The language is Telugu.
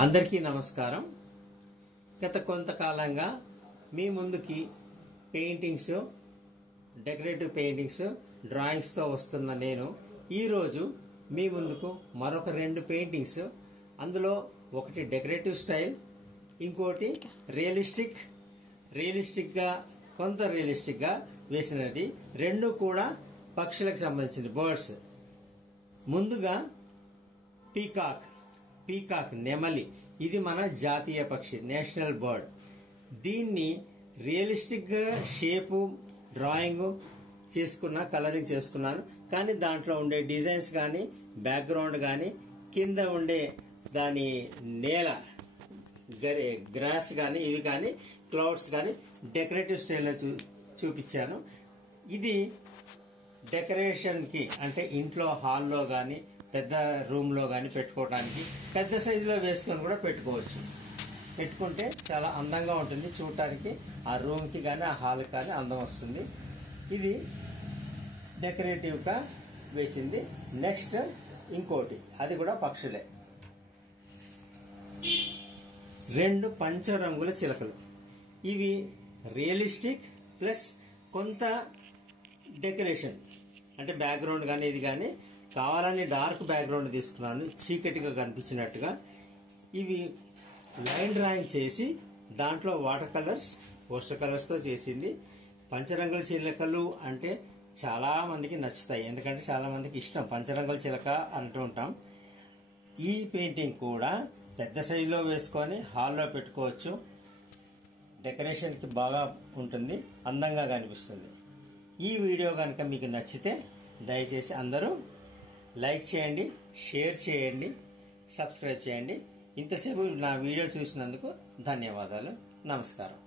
అందరికీ నమస్కారం. గత కొంతకాలంగా మీ ముందుకి పెయింటింగ్స్, డెకరేటివ్ పెయింటింగ్స్, డ్రాయింగ్స్ తో వస్తున్న నేను ఈరోజు మీ ముందుకు మరొక 2 పెయింటింగ్స్, అందులో ఒకటి డెకరేటివ్ స్టైల్, ఇంకోటి రియలిస్టిక్ గా వేసినది. 2 కూడా పక్షులకు సంబంధించిన బర్డ్స్. ముందుగా పీకాక్ నెమలి. ఇది మన జాతీయ పక్షి, నేషనల్ బర్డ్. దీన్ని రియలిస్టిక్ గా షేపు డ్రాయింగ్ కలరింగ్ చేసుకున్నాను. కానీ దాంట్లో ఉండే డిజైన్స్ కానీ, బ్యాక్గ్రౌండ్ కానీ, కింద ఉండే దాని నేల గ్రాస్ కానీ, ఇవి కానీ, క్లౌడ్స్ కానీ డెకరేటివ్ స్టైల్లో చూపించాను. ఇది డెకరేషన్ కి, అంటే ఇంట్లో హాల్లో గాని, పెద్ద రూమ్ లో గాని పెట్టుకోవడానికి, పెద్ద సైజులో వేసుకొని కూడా పెట్టుకుంటే చాలా అందంగా ఉంటుంది చూడటానికి. ఆ రూమ్ కి కానీ, ఆ హాల్ కానీ అందం వస్తుంది. ఇది డెకరేటివ్ గా వేసింది. నెక్స్ట్ ఇంకోటి, అది కూడా పక్షులే. 2 పంచరంగుల చిలకలు. ఇవి రియలిస్టిక్ ప్లస్ కొంత డెకరేషన్, అంటే బ్యాక్గ్రౌండ్ కానీ, ఇది కానీ కావాలని డార్క్ బ్యాక్గ్రౌండ్ తీసుకున్నాను, చీకటిగా కనిపించినట్టుగా. ఇవి లైన్ డ్రాయింగ్ చేసి దాంట్లో వాటర్ కలర్స్, పోస్టర్ కలర్స్ తో చేసింది. పంచరంగుల చిలకలు అంటే చాలా మందికి నచ్చుతాయి, ఎందుకంటే చాలా మందికి ఇష్టం పంచరంగుల చిలక అంటూ ఉంటాం. ఈ పెయింటింగ్ కూడా పెద్ద సైజులో వేసుకొని హాల్లో పెట్టుకోవచ్చు. డెకరేషన్ కి బాగా ఉంటుంది, అందంగా కనిపిస్తుంది. ఈ వీడియో కనుక మీకు నచ్చితే దయచేసి అందరూ లైక్ చేయండి, షేర్ చేయండి, సబ్స్క్రైబ్ చేయండి. ఇంతసేపు నా వీడియో చూసినందుకు ధన్యవాదాలు. నమస్కారం.